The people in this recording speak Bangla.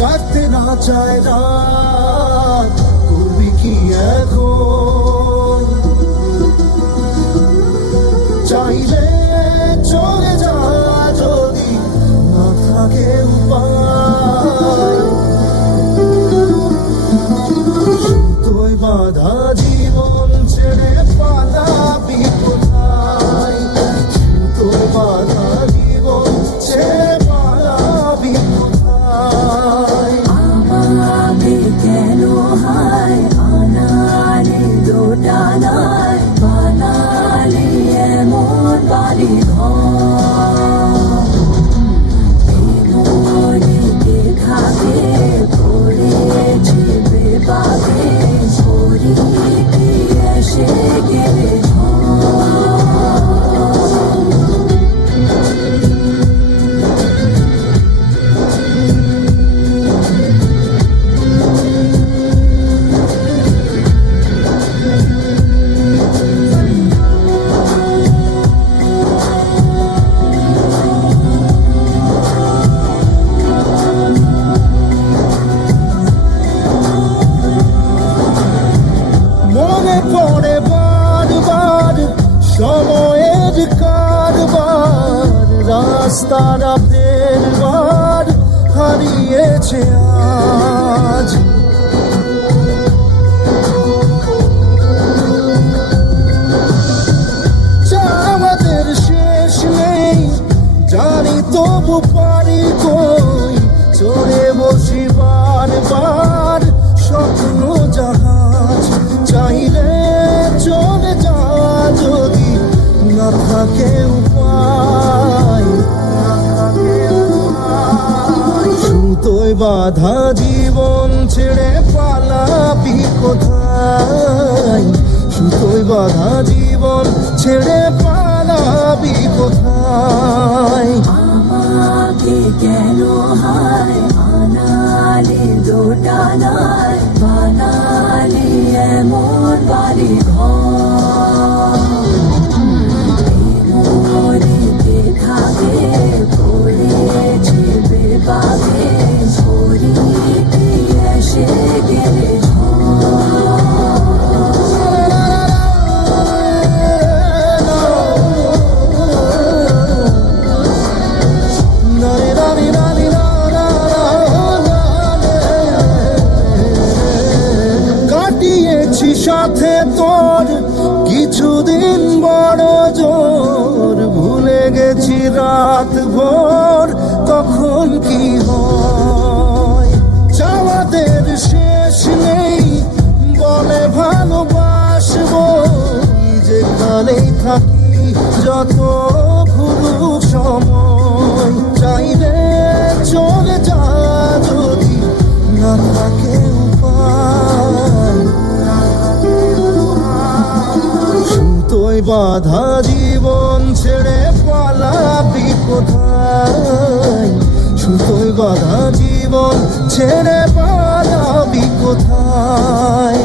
কাটতে না চায় রাত, করবি কি এখন? চাইলে চলে যা যদি না থাকে উপায়। তুই বাধা জীবন ছেড়ে পালাবি কোথায়? তুই বাধা জীবন ছেড়ে পালাবি কোথায়? আমাকে কেন হায় আনালে দোটানায় বানালে এমন বাড়ি ঘর? মনেতে থাকে পড়েছে বেপাকে শরীরে এসে গেলে পড়ে বারবার সময়ের কারবার, রাস্তাটা ফেরবার হারিয়েছে আজ। আমাদের শেষ নেই জানি, তবু পারি কই চড়ে বসি বারবার স্বপ্ন জাহাজ। চাইলে চলে যা যদি না থাকে উপায়। সুতোয় বাধা জীবন ছেড়ে পালাবি কোথায়? সুতোয় বাধা জীবন ছেড়ে পালাবি কোথায়? আমাকে কেন হায় আনালে দোটানায় বানালে এমন বাড়ি ঘর? মনেতে থাকে পড়েছে বেপাকে শরীরে এসে গেলে কাটিয়েছি সাথে তোর কিছুদিন বড় জোর, ভুলে গেছি রাত ভোর কখন কি হয়। চাওয়াদের শেষ নেই বলে ভালোবাসবো, যেখানেই থাকি যত ঘুরুক সময়। চাইলে চলে যা যদি না থাকে উপায়। সুতোয় বাধা জীবন ছেড়ে পালাবি কোথায়? সুতোয় বাধা জীবন ছেড়ে পালাবি কোথায়?